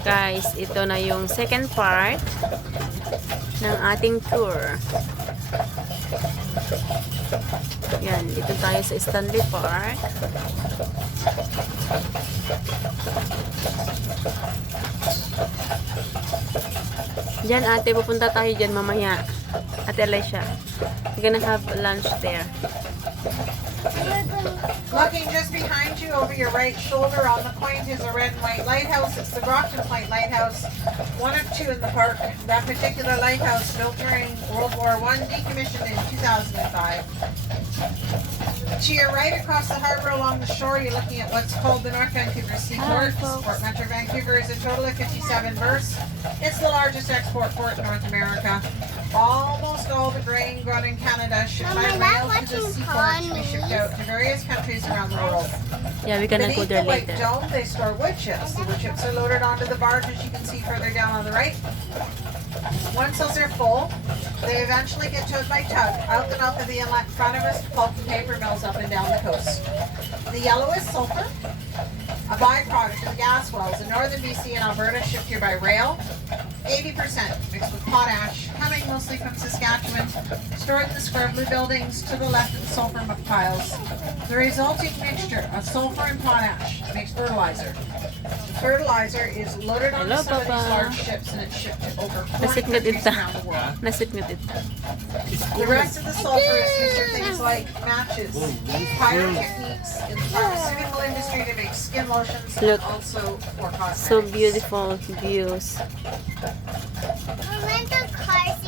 Guys, ito na yung second part ng ating tour. Yan, dito tayo sa Stanley Park. Diyan ate, pupunta tayo dyan mamaya. Ate Alicia, we're gonna have lunch there. Looking just behind you over your right shoulder on the point is a red and white lighthouse. It's the Brockton Point Lighthouse, one of two in the park. That particular lighthouse built during World War I, decommissioned in 2005. To your right across the harbour along the shore, you're looking at what's called the North Vancouver Seaport. Port Metro Vancouver is a total of 57 berths. It's the largest export port in North America. Almost all the grain grown in Canada shipped by rail to the seaport to be shipped out to various countries around the world. Yeah, we're gonna go Beneath there the white later. dome, they store wood chips. The wood chips are loaded onto the barge, as you can see further down on the right. Once those are full, they eventually get towed by tug out the mouth of the inlet in front of us to pulp and paper mills up and down the coast. The yellow is sulfur, a byproduct of the gas wells in northern BC and Alberta, shipped here by rail. 80% mixed with potash, coming mostly from Saskatchewan, stored in the square blue buildings to the left of the sulfur piles. The resulting mixture of sulfur and potash makes fertilizer. The fertilizer is loaded onto Hello, some of these Papa. large ships and it's shipped to over 40 Nasiknut countries ita. around the world. Nasiknut ita. The rest of the sulfur is used for things like matches, pyrotechniques, in the pharmaceutical industry to make skin lotions, Look. and also for cosmetics. So beautiful views.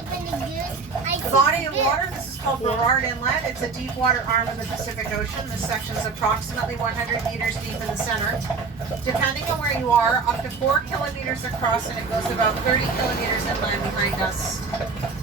The body of water, this is called Burrard Inlet. It's a deep water arm of the Pacific Ocean. This section is approximately 100 meters deep in the center. Depending on where you are, up to 4 kilometers across, and it goes about 30 kilometers inland behind us.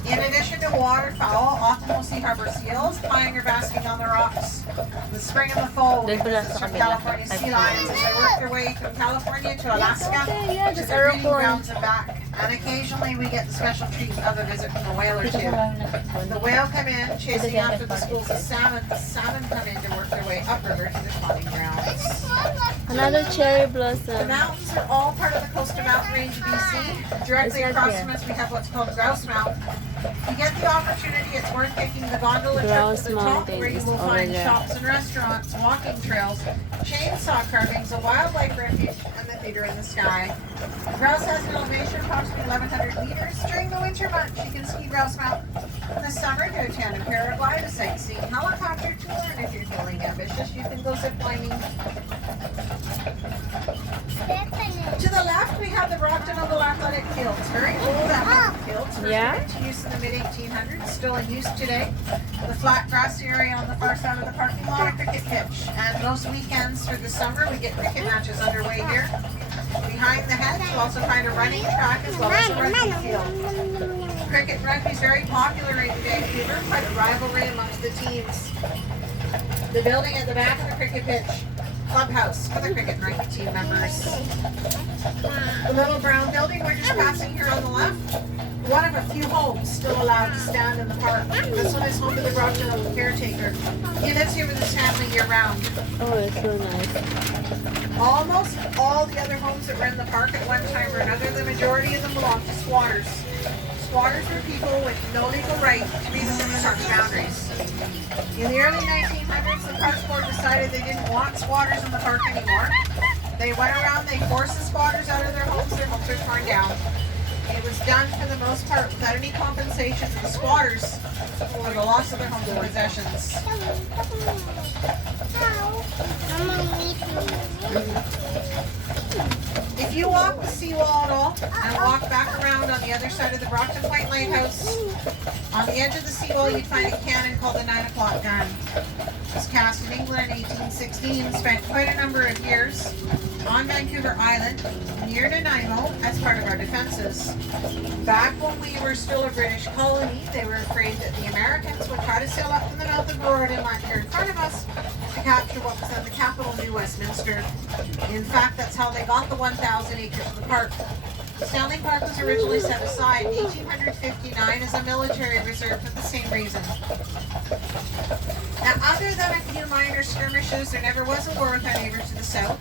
In addition to waterfowl, often we'll see harbor seals flying or basking on the rocks. In the spring and the fall, we'll Doon pala visit sa some kabila. California sea lions as they work their way from California to Alaska, Yeah, to there's the breeding airport. grounds and back. And occasionally we get the special treat of a visit from a whale or Dito two. ko lang nakikon. The whale come in chasing after the schools of salmon. The salmon come in to work their way upriver to the spawning grounds. Another cherry The blossom. mountains are all part of the coastal mountain range of BC. Directly Is that across there? from us we have what's called Grouse Mountain. If you get the opportunity, it's worth taking the gondola trip Grouse to the top, Mountain where you is will over find there. shops and restaurants, walking trails, chainsaw carvings, a wildlife refuge, and the theater in the sky. Grouse has an elevation of approximately 1,100 meters. During the winter months, you can ski Grouse Mountain. In the summer, do a tandem paraglide, a sightseeing helicopter tour, and if you're feeling ambitious, you can go ziplining. To the left, we have the Brockton Oval Athletic Fields. Very old athletic fields. First Yeah. put into use in the mid-1800s, still in use today. The flat grassy area on the far side of the parking lot, a cricket pitch. And most weekends through the summer, we get cricket matches underway here. Behind the hedge, you'll also find a running track as well as a rugby field. Cricket and rugby is very popular in Vancouver, quite a rivalry amongst the teams. The building at the back of the cricket pitch, clubhouse for the cricket and rugby team members. The little brown building we're just passing here on the left, one of a few homes still allowed to stand in the park. This one is home to the Brockton Oval caretaker. He lives here with his family year round. Oh, it's so nice. Almost all the other homes that were in the park at one time or another, the majority of them belong to squatters. Squatters were people with no legal right to be within the park's boundaries. In the early 1900s, the park board decided they didn't want squatters in the park anymore. They went around, they forced the squatters out of their homes are torn down. It was done for the most part without any compensation to the squatters for the loss of their homes and possessions. If you walk the seawall at all and walk back around on the other side of the Brockton Point Lighthouse, on the edge of the seawall you'd find a cannon called the 9 o'clock gun. It was cast in England in 1816, spent quite a number of years on Vancouver Island, near Nanaimo, as part of our defenses. Back when we were still a British colony, they were afraid that the Americans would try to sail up from the mouth of Burrard Inlet here in front of us to capture what was then the capital, New Westminster. In fact, that's how they got the 1,000 acres of the park. Stanley Park was originally set aside in 1859 as a military reserve for the same reason. Now, other than a few minor skirmishes, there never was a war with our neighbors to the south.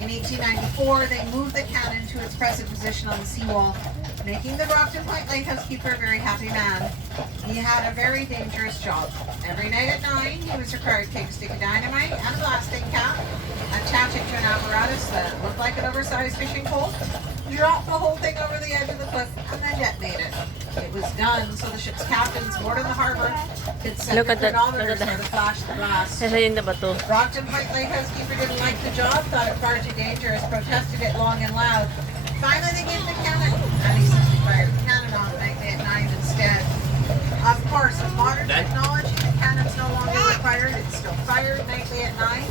In 1894, they moved the cannon to its present position on the seawall, making the Brockton Point Lighthouse keeper a very happy man. He had a very dangerous job. Every night at 9, he was required to take a stick of dynamite and a blasting cap, attach it to an apparatus that looked like an oversized fishing pole, drop the whole thing over the edge of the cliff, and then detonate it. It was done so the ship's captains moored in the harbor could set Look their at that, chronometers look at for the flash the blast. Sasayin na ba to? Brockton Point Lighthouse keeper didn't like the job, thought it far too dangerous, protested it long and loud. Finally, they gave him the cannon, and he simply fired the cannon off nightly at 9 instead. Of course, with modern technology, the cannon's no longer required. It's still fired nightly at 9.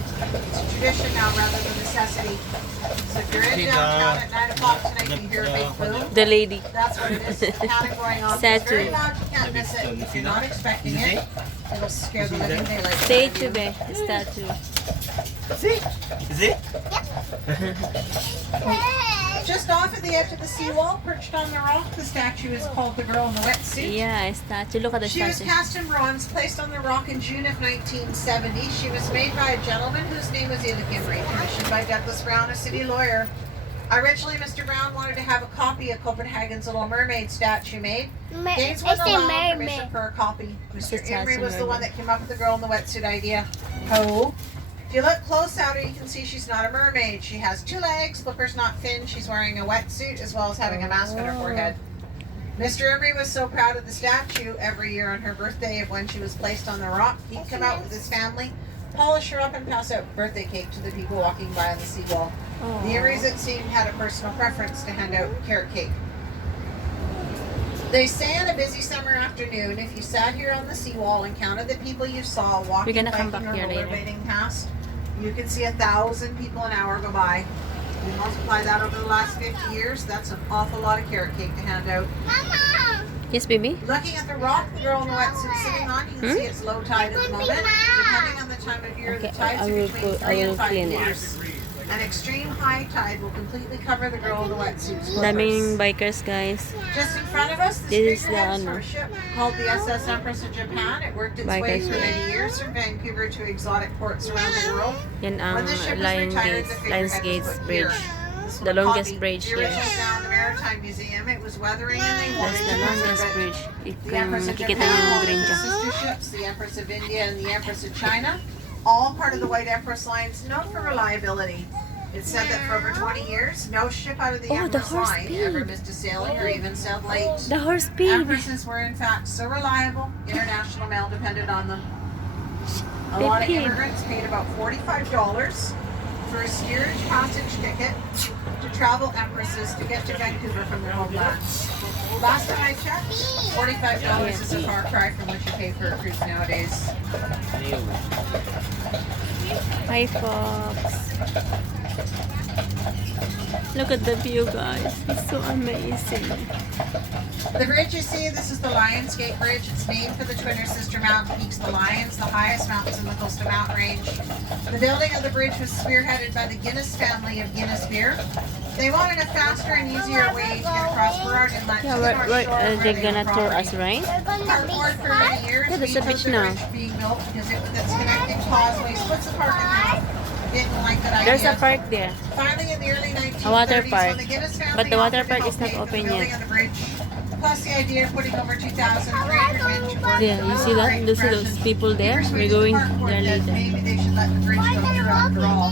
It's a tradition now rather than necessity. So if you're in downtown at 9 o'clock tonight, you hear a big boom. The lady. That's what it is. The cannon going off. It's very loud. You can't miss it. If you're not expecting it, it'll scare the living daylights out of Statue you. be. Statue. See? Is it? Just off at the edge of the seawall, perched on the rock, the statue is called the Girl in the Wetsuit. Yeah, statue. Look at the She was statue. cast in bronze, placed on the rock in June of 1970. She was made by a gentleman whose name was Ila Kimmery, commissioned by Douglas Brown, a city lawyer. Originally, Mr. Brown wanted to have a copy of Copenhagen's Little Mermaid statue made. Gaines wouldn't allow permission for a copy. Mr. Emery was the one that came up with the Girl in the Wetsuit idea. Oh. If you look close at her, you can see she's not a mermaid. She has 2 legs, flippers not fin. She's wearing a wetsuit as well as having a mask on her forehead. Mr. Emery was so proud of the statue every year on her birthday of when she was placed on the rock. He'd come out with his family, polish her up, and pass out birthday cake to the people walking by on the seawall. The Emerys, it seemed, had a personal preference to hand out carrot cake. They say on a busy summer afternoon, if you sat here on the seawall and counted the people you saw walking, We're gonna come biking, back or here later. rollerblading past, you could see 1,000 people an hour go by. You multiply that over the last 50 years, that's an awful lot of carrot cake to hand out. Yes, baby? Looking at the rock the girl in the wetsuit sitting on, you can see it's low tide at the moment. Depending on the time of year, the Okay, tides I are will between I 3 and will 5 clean it. meters. An extreme high tide will completely cover the girl in the wetsuit's Daming flippers. bikers, guys. Just in front of us, the This is spearhead is the from a ship called the SS Empress of Japan. It worked its way Bikers. for many years from Vancouver to exotic ports around the world. Yan ang When the ship was Lion retired, Gates, the Lions figurehead Gates was put Bridge. here. This The one longest copied. bridge The here. original is now in the Maritime Museum. It was weathering and they wanted That's the to longest preserve it. bridge. The Kung Empress of nakikita Japan, niyo yung green the dyan. sister ships, the Empress of India and the Empress of China, all part of the White Empress lines, known for reliability. It's said that for over 20 years, no ship out of the Oh, the Empress horse line pig. ever missed a sailing or even sailed late. The horse pig. Empresses were in fact so reliable, international mail depended on them. A lot of pig. immigrants paid about $45 for a steerage passage ticket to travel empresses to get to Vancouver from their homeland. Last time I checked, $45 is a far cry from what you pay for a cruise nowadays. Hi, Fox. Look at the view, guys. It's so amazing. The bridge you see, this is the Lions Gate Bridge. It's named for the twin sister mountain peaks, the Lions, the highest mountains in the coastal mountain range. The building of the bridge was spearheaded by the Guinness family of Guinness beer. They wanted a faster and easier way to get across Burrard Inlet Yeah, to the North Shore where they're they gonna own tour us, property. right? Hardboard for many years, Yeah, there's a vetoed beach the now. bridge being built because it, with its connecting causeway, splits the park in half. Didn't like that idea. There's a park there. Finally, in the early 1930s, A water park. when the Guinness family But the water offered to park help is not pay for open the building yet. of the bridge, plus the idea of putting over 2,300 men to work. Yeah, you see that? You see those people there? We're going there later. Maybe they should let the bridge go through after all.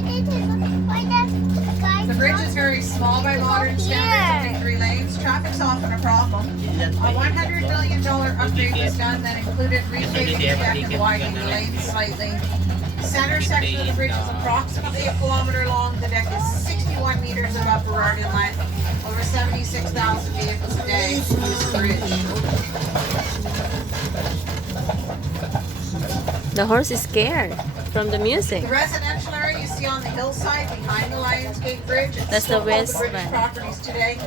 The bridge is very small by modern standards, only 3 lanes. Traffic's often a problem. A $100 million upgrade was done that included repaving the deck and widening the lanes slightly. The center section of the bridge is approximately 1 kilometer long. The deck is 61 meters above Burrard Inlet. Over 76,000 vehicles a day use the bridge. The horse is scared from the music. The residential area you see on the hillside behind the Lions Gate Bridge, it's That's still the called West British Bank. properties today.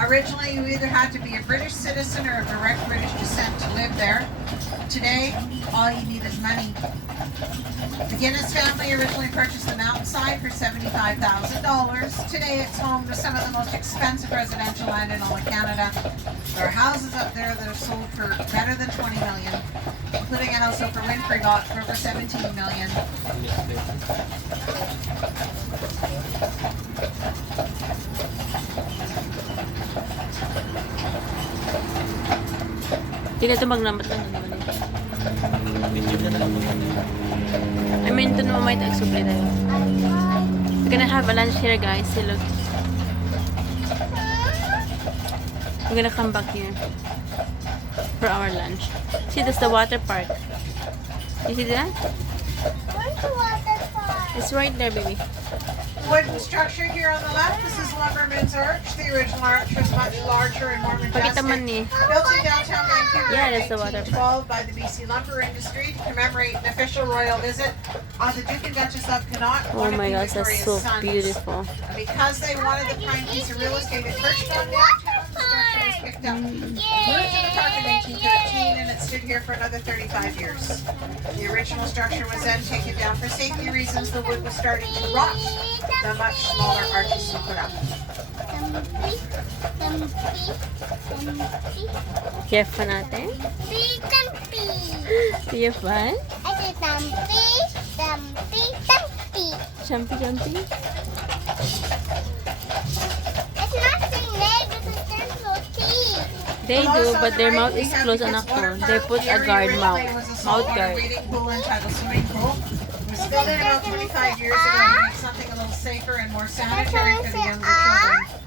Originally, you either had to be a British citizen or of direct British descent to live there. Today, all you need is money. The Guinness family originally purchased the mountainside for $75,000. Today, it's home to some of the most expensive residential land in all of Canada. There are houses up there that are sold for better than $20 million, including a house over Winfrey got for over $17 million. Hindi na ito maglambat lang naman eh. Video na lang po. I mean, ito naman may tag-supply tayo. We're gonna have a lunch here, guys. See, look. We're gonna come back here for our lunch. See, that's the water park. You see that? Where's the water park? It's right there, baby. Wooden structure here on the left. This is Lumberman's Arch. The original arch was much larger and more Pakita man majestic. ni. Built in downtown Vancouver Yeah, in that's the water 1912 by the BC lumber industry to commemorate an official royal visit on the Duke and Duchess of Connaught, Oh one of my Queen gosh, that's Victoria's so sons. beautiful. And because they wanted the prime piece of real estate it perched on downtown, the structure was picked up. Moved to the park in 1913 and it stood here for another 35 years. The original structure was then taken down for safety reasons. The wood was starting to rot. The much smaller arches were put up. You have fun natin? Do you have fun? Jumpy, jumpy? They do, but their mouth is closed anak ko. They put a guard mouth. Mouth guard. Reading pool and swimming pool. It was built in about 25 years ago to make something a little safer and more sanitary for the younger children.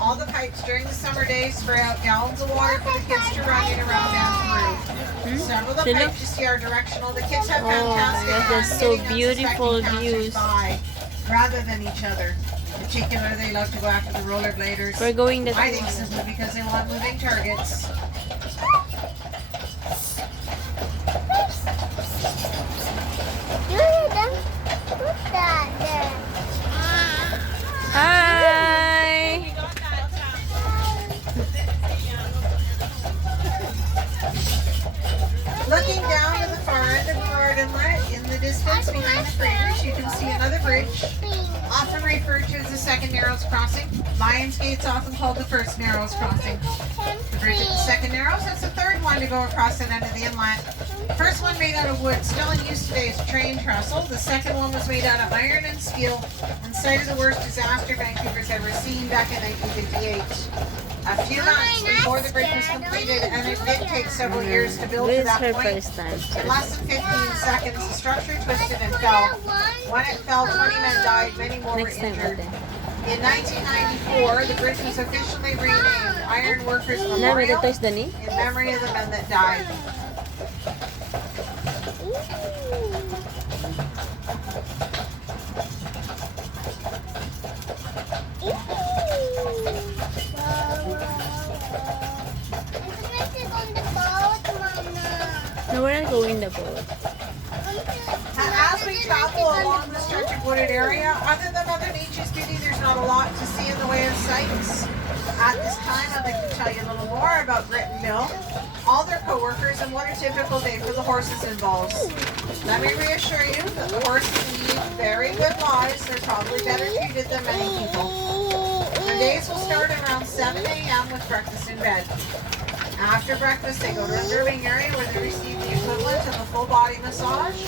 All the pipes during the summer days spray out gallons of water for the kids to run in around down through. Several of the They look- pipes you see are directional. The kids have Oh, fantastic yes, fun that's so hitting beautiful unsuspecting views. passers-by rather than each other. Particularly, they love to go after the rollerbladers. We're going that I think simply because they want moving targets. Hi! Looking down to the far end of North Inlet, in the distance behind the freighters, you can see another bridge, often referred to as the second Narrows Crossing. Lions Gate's often called the first Narrows Crossing. The bridge at the second Narrows has a third one to go across that end of the inlet. The first one made out of wood, still in use today, is a train trestle. The second one was made out of iron and steel and cited the worst disaster Vancouver's ever seen back in 1958. A few months before the bridge was completed, and it did take several years to build to This is that her point. first time. In less than 15 seconds, the structure twisted and fell. When it fell, 20 men died, many more were Next time, injured. ate. In 1994, the bridge was officially renamed Iron Workers Na, may Memorial toys dani? in memory of the men that died. No, we're not going the boat. And as we travel along the stretch of wooded area, other than Mother Nature's beauty, there's not a lot to see in the way of sights. At this time, I'd like to tell you a little more about Grit and Bill, all their co-workers, and what a typical day for the horses involves. Let me reassure you that the horses lead very good lives. They're probably better treated than many people. Their days will start around 7 a.m. with breakfast in bed. After breakfast, they go to the grooming area where they receive the equivalent of a full body massage.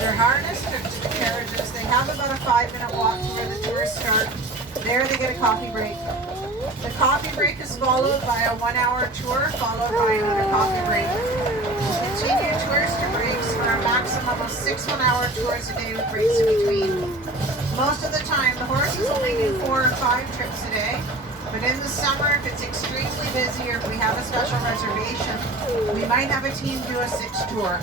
They're harnessed, hooked to the carriages. They have about a 5-minute walk to where the tours start. There they get a coffee break. The coffee break is followed by a 1-hour tour, followed by another coffee break. Continue tours to breaks for a maximum of 6 1-hour tours a day with breaks in between. Most of the time, the horses only do 4 or 5 trips a day. But in the summer, if it's extremely busy or if we have a special reservation, we might have a team do a 6 tour.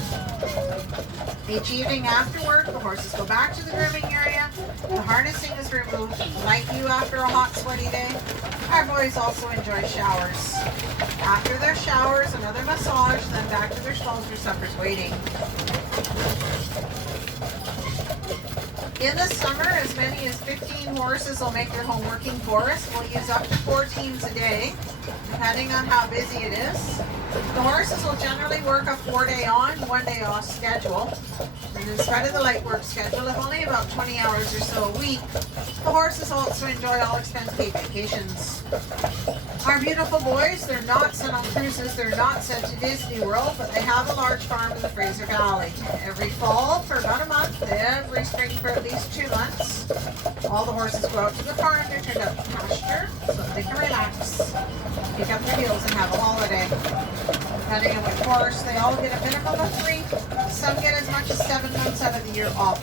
Each evening after work, the horses go back to the grooming area. The harnessing is removed, like you after a hot, sweaty day. Our boys also enjoy showers. After their showers, another massage, then back to their stalls where supper's waiting. In the summer, as many as 15 horses will make their home working for us. We'll use up to 4 teams a day, depending on how busy it is. The horses will generally work a 4-day on, 1-day off schedule. And in spite of the light work schedule of only about 20 hours or so a week, the horses also enjoy all expense paid vacations. Our beautiful boys. They're not sent on cruises. They're not sent to Disney World, but they have a large farm in the Fraser Valley. Every fall for about a month, every spring for at least 2 months, all the horses go out to the farm. They're turned out to pasture so that they can relax, pick up their heels, and have a holiday. Depending on which horse, they all get a minimum of 3. Some get as much as 7 months out of the year off.